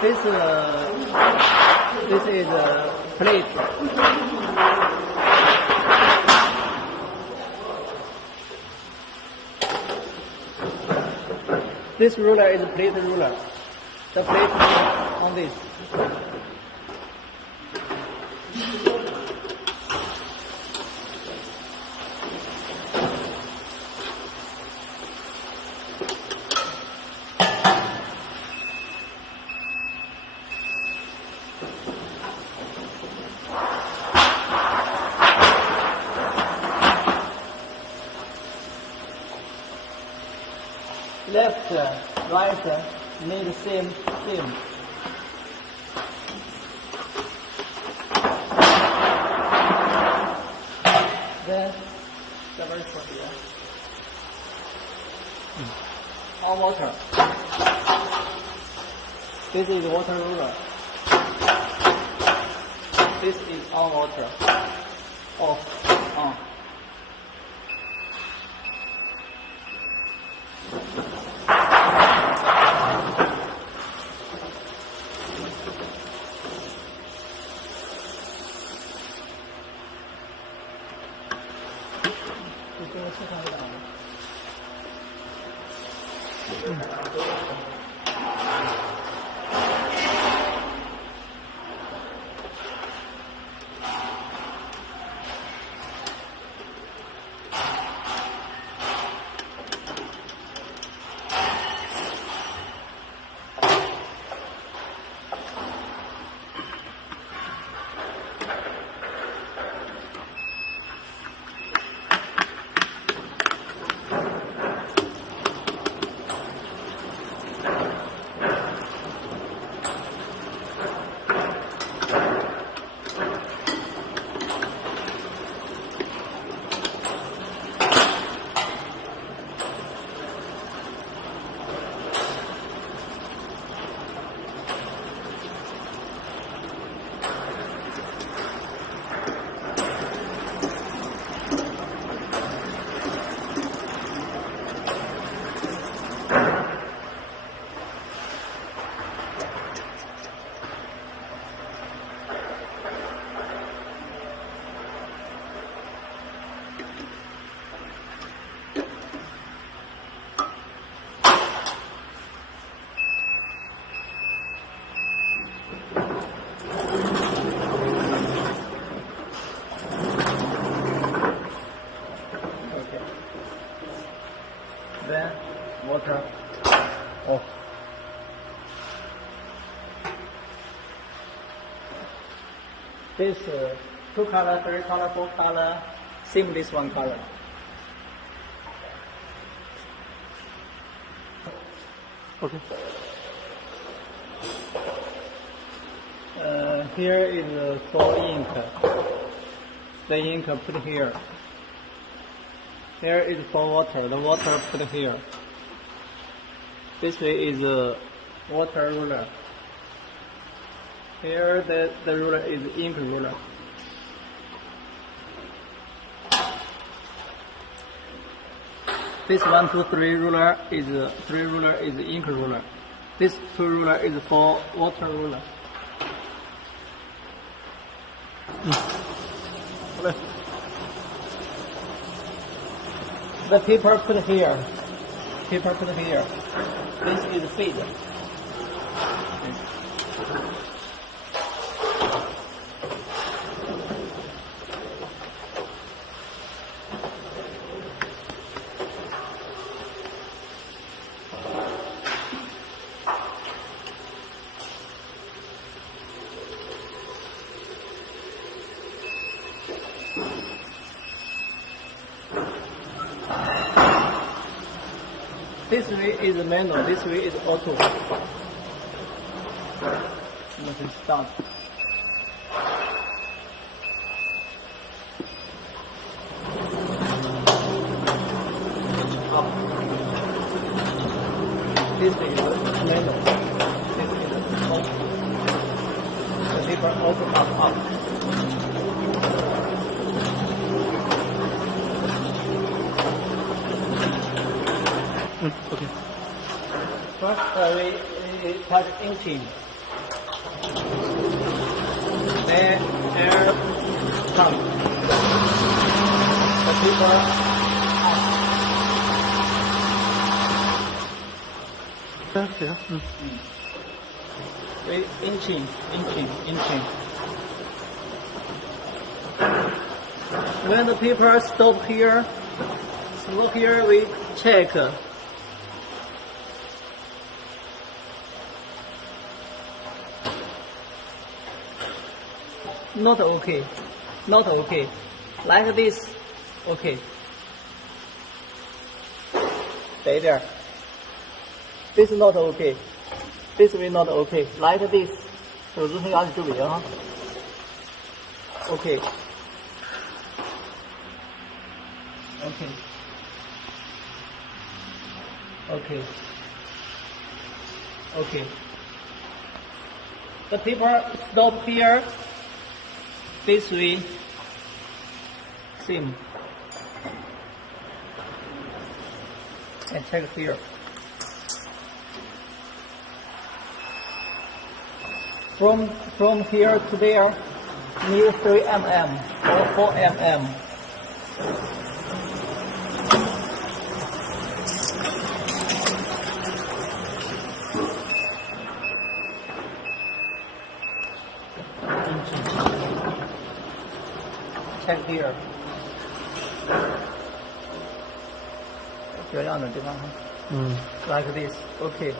This is a plate. This ruler is a plate ruler. The plate is on this. Left, right, need same. Then separate for here. On water. This is water ruler. This is on water. Off, on. Then water off. This 2 color, 3 color, 4 color, same this one color. Okay. Here is for ink. The ink put here. Here is for water. The water put here. This way is a water ruler. Here the ruler is ink ruler. This 1, 2, 3 ruler is ink ruler. This 2 ruler is for water ruler. The paper put here. Paper put here. This is feed. This way is manual, this way is auto. Nothing start. Up. This way is manual. This is auto. The paper auto up. Okay. First, we touch inking. Then air pump. The paper we inching. When the paper stop here, we check. Not okay. Like this, okay. Stay there. This is not okay. This way not okay. Like this. 手指从牙齿周围啊。Okay. Okay. The paper stop here. This way. Same. And check here. From here to there, need 3 mm or 4 mm. Check here. 别亮的地方哈。Like this. Okay.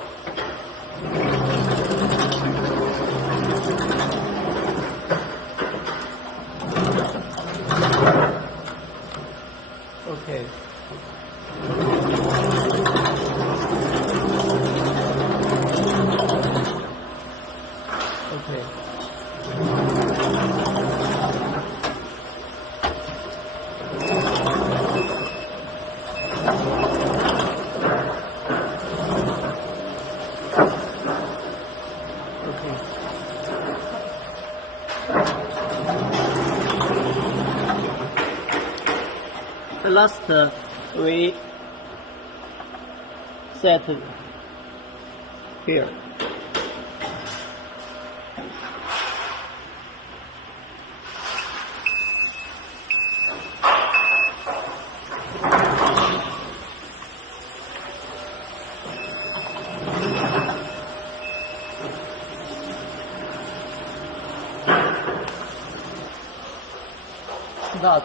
Okay. The last we set here. Start.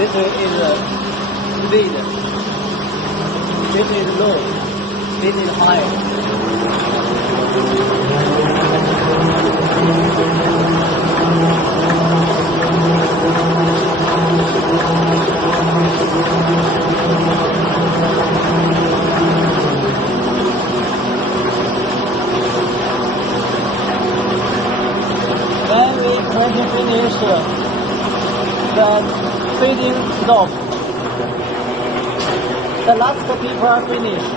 This is speed. This is low. This is high. When we finish the feeding stop. The last paper finished.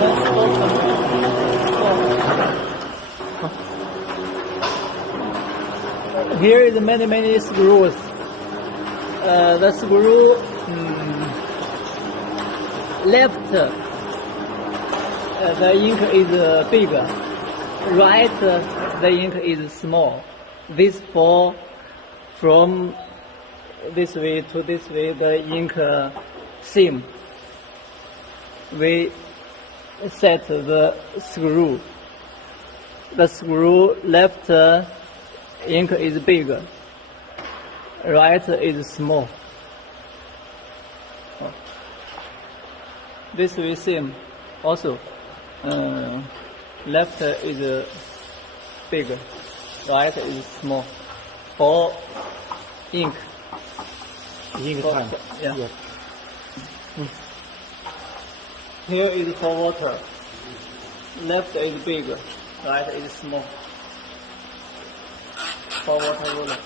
Let's open. Here is many screws. The screw left. The ink is big, right the ink is small. This fall from this way to this way, the ink seam. We set the screw. The screw left ink is big, right is small. This way seam also. left is big, right is small. For ink, Ink time. yeah. Yes. Here is for water. Left is big, right is small. For water ruler.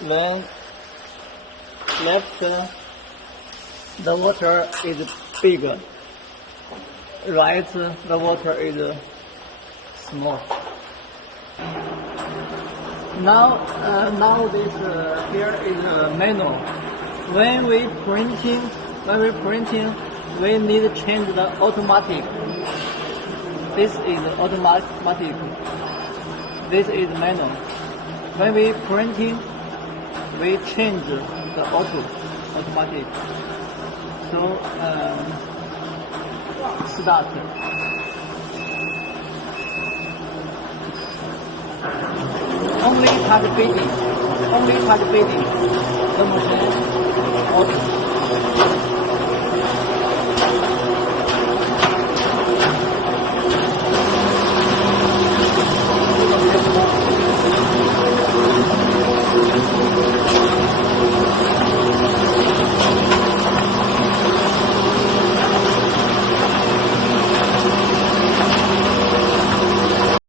When left, the water is big. Right, the water is small. Now this here is a manual. When we printing, we need to change the automatic. This is automatic. This is manual. When we printing, we change the automatic. So start. Only touch feeding. The machine auto.